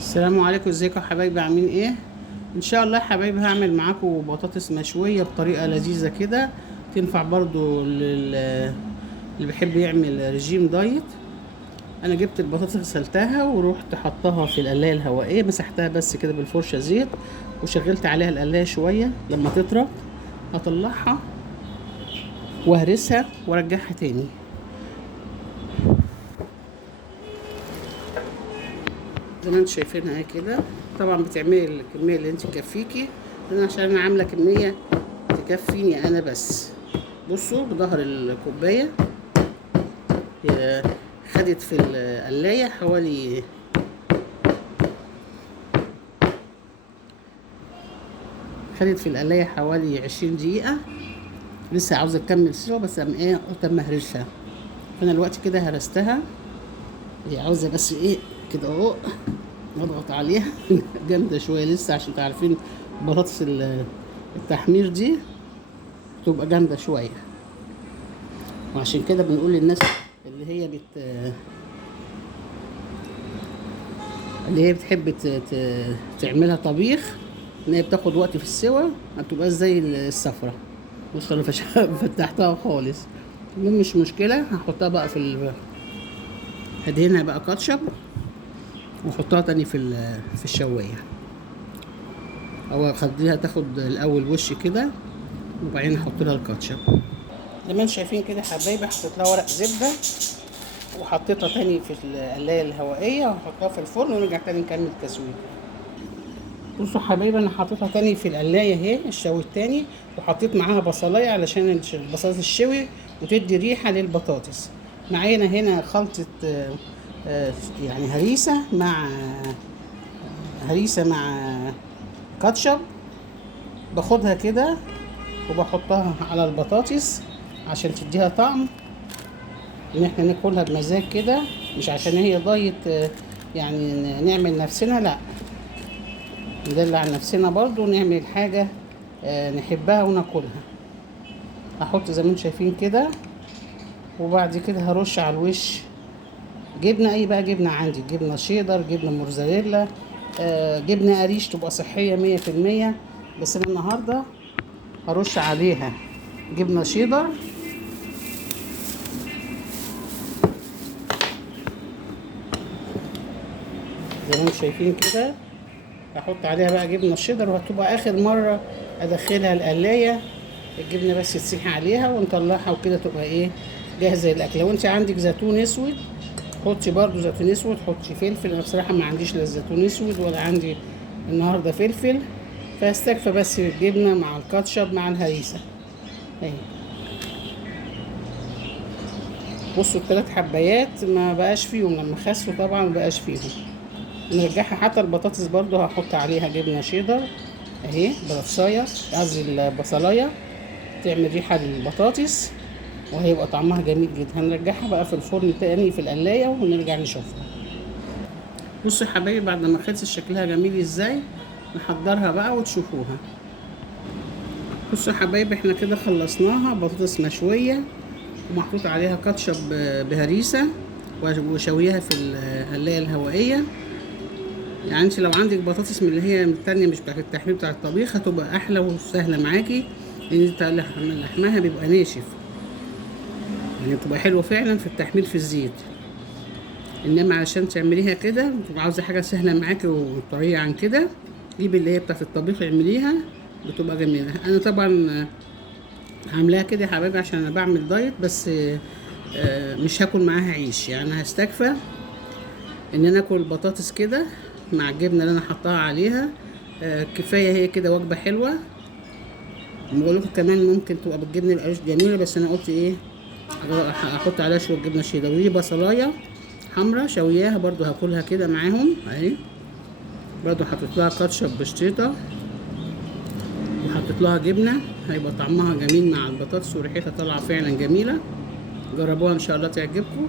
السلام عليكم، ازيكم يا حبايبي؟ عاملين ايه؟ ان شاء الله يا حبايبي هعمل معاكم بطاطس مشويه بطريقه لذيذه كده. تنفع برضو اللي بيحب يعمل رجيم دايت. انا جبت البطاطس غسلتها ورحت حطها في القلايه الهوائيه، مسحتها بس كده بالفرشه زيت وشغلت عليها القلايه شويه. لما تطرى هطلعها وهرسها وارجعها تاني. زي ما انتم شايفينها اهي كده. طبعا بتعملي الكميه اللي انت تكفيكي، لان عشان انا عامله كميه تكفيني انا بس. بصوا بظهر الكوبايه هي خدت في القلايه حوالي 20 دقيقه. لسه عاوزه اكمل سوا، بس قلت اما اهرسها. فانا دلوقتي كده هرستها. هي عاوزه بس كده اهو نضغط عليها جامده شويه لسه، عشان تعرفين بطاطس التحمير دي تبقى جامده شويه. وعشان كده بنقول للناس اللي هي بتحب تعملها طبيخ، ان هي بتاخد وقت في السوا، ما بتبقاش زي الصفرة. بص انا فتحتها خالص. المهم مش مشكله، هحطها بقى هدهنها بقى كاتشب واحطها تاني في الشوايه، او اخليها تاخد الاول وش كده وبعدين احط لها الكاتشب. زي ما انتم شايفين كده حبايبي، حطيت لها ورق زبده وحطيتها تاني في القلايه الهوائيه وهحطها في الفرن ونرجع تاني نكمل تسويه. بصوا حبايبي، انا حطيتها تاني في القلايه اهي الشوي التاني، وحطيت معاها بصلايه علشان البصلايه الشوي وتدي ريحه للبطاطس. معانا هنا خلطه يعني هريسه مع كاتشب. باخدها كده وبحطها على البطاطس عشان تديها طعم، ان احنا ناكلها بمزاج كده، مش عشان هي دايت يعني نعمل نفسنا، لا، ندلع نفسنا برضو، نعمل حاجة نحبها وناكلها. هحط زي ما انتم شايفين كده، وبعد كده هرش على الوش جبنة، اي بقى جبنة عندي، جبنة شيدر، جبنة موزاريلا، جبنة قريش تبقى صحية 100%. بس انا النهاردة هرش عليها جبنة شيدر. زي ما انتم شايفين كده، هحط عليها بقى جبنه شيدر، وهتبقى اخر مره ادخلها القلايه. الجبنه بس تسيح عليها ونطلعها، وكده تبقى جاهزه للاكل. لو انت عندك زيتون اسود حطي برضو زيتون اسود، حطي فلفل. انا بصراحه ما عنديش لا زيتون اسود ولا عندي النهارده فلفل، فاستكفى بس الجبنه مع الكاتشب مع الهريسه اهي. بصوا ال3 حبايات ما بقاش فيهم، لما خسوا طبعا ما بقاش فيهم. نرجعها. حتى البطاطس برضو هحط عليها جبنه شيدر اهي، بلطشايه، قصدي البصلايه، تعمل ريحه للبطاطس وهيبقى طعمها جميل جدا. هنرجعها بقى في الفرن تاني في القلايه ونرجع نشوفها. بصوا يا حبايبي، بعد ما خلصت شكلها جميل ازاي، نحضرها بقى وتشوفوها. بصوا يا حبايبي، احنا كده خلصناها. بطاطس مشويه ومحطوط عليها كاتشب بهريسه وشويها في القلايه الهوائيه. يعني انت لو عندك بطاطس من اللي هي التانية مش بتاعت التحمير بتاع الطبيخ، هتبقى احلى وسهله معاكي، لان انت لحمها بيبقى ناشف، يعني بتبقى حلوه فعلا في التحمير في الزيت. انما علشان تعمليها كده بتبقى عاوزه حاجه سهله معاكي وطريه عن كده، جيبي اللي هي بتاعت الطبيخ اعمليها، بتبقى جميله. انا طبعا عاملاها كده يا حبايبي عشان انا بعمل دايت، بس مش هاكل معاها عيش، يعني هستكفى ان انا اكل بطاطس كده مع الجبنه اللي انا حطاها عليها. كفايه هي كده وجبه حلوه. بقول لكم كمان ممكن تبقى بالجبنه القريش جميله، بس انا قلت احط عليها شويه جبنه شيدر. ودي بصلايه حمرا شوياها برضو هاكلها كده معاهم اهي. برضو حطيت لها كاتشب بشطيطه وحطيت لها جبنه، هيبقى طعمها جميل مع البطاطس وريحتها طالعه فعلا جميله. جربوها ان شاء الله تعجبكم.